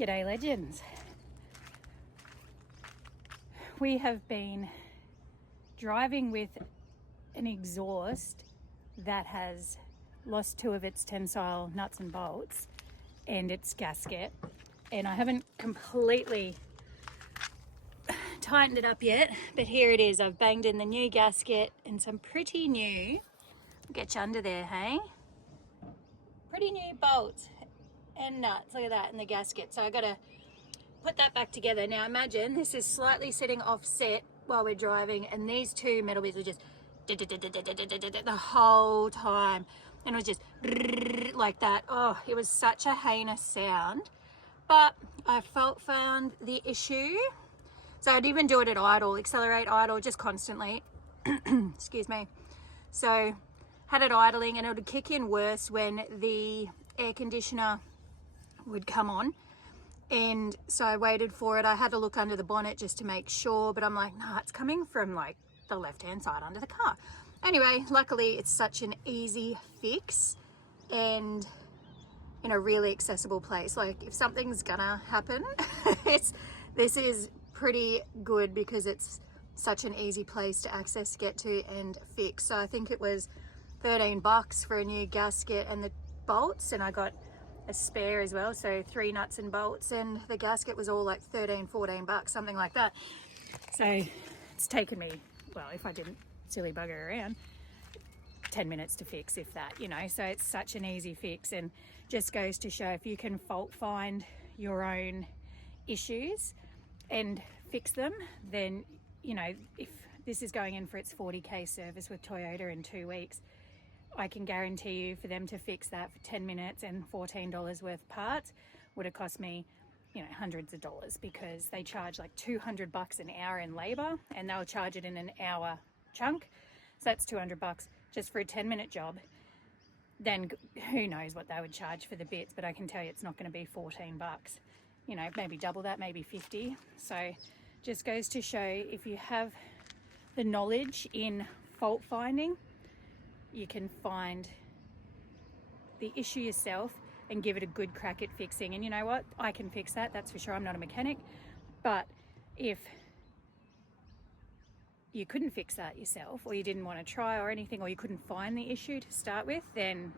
G'day legends. We have been driving with an exhaust that has lost two of its tensile nuts and bolts and its gasket, and I haven't completely tightened it up yet, but here it is. I've banged in the new gasket and some pretty new, I'll get you under there, hey? Pretty new bolts and nuts, look at that, in the gasket. So I gotta put that back together. Now imagine this is slightly sitting offset while we're driving, and these two metal bits were just the whole time, and it was just like that. Oh, it was such a heinous sound, but I found the issue. So I'd even do it at idle, accelerate, idle, just constantly. Excuse me. So had it idling, and it would kick in worse when the air conditioner would come on. And so I waited for it. I had to look under the bonnet just to make sure, but I'm like, nah, it's coming from like the left-hand side under the car. Anyway, luckily it's such an easy fix and in a really accessible place. Like if something's gonna happen, this is pretty good because it's such an easy place to access, get to and fix. So I think it was $13 for a new gasket and the bolts, and I got a spare as well, so 3 nuts and bolts, and the gasket was all like $13-14, something like that. So it's taken me, well, if I didn't silly bugger around, 10 minutes to fix, if that, you know. So it's such an easy fix, and just goes to show if you can fault find your own issues and fix them, then, you know, if this is going in for its 40k service with Toyota in 2 weeks, I can guarantee you for them to fix that for 10 minutes and $14 worth of parts would have cost me, you know, hundreds of dollars, because they charge like $200 an hour in labor, and they'll charge it in an hour chunk. So that's $200 just for a 10-minute job. Then who knows what they would charge for the bits, but I can tell you it's not going to be $14. You know, maybe double that, maybe 50. So just goes to show, if you have the knowledge in fault finding, you can find the issue yourself and give it a good crack at fixing. And you know what? I can fix that, that's for sure. I'm not a mechanic. But if you couldn't fix that yourself, or you didn't want to try or anything, or you couldn't find the issue to start with, then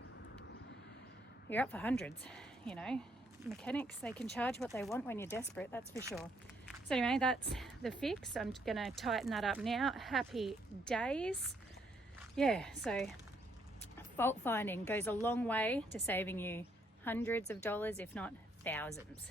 you're up for hundreds. You know, mechanics, they can charge what they want when you're desperate, that's for sure. So anyway, that's the fix. I'm gonna tighten that up now. Happy days. Yeah, so fault finding goes a long way to saving you hundreds of dollars, if not thousands.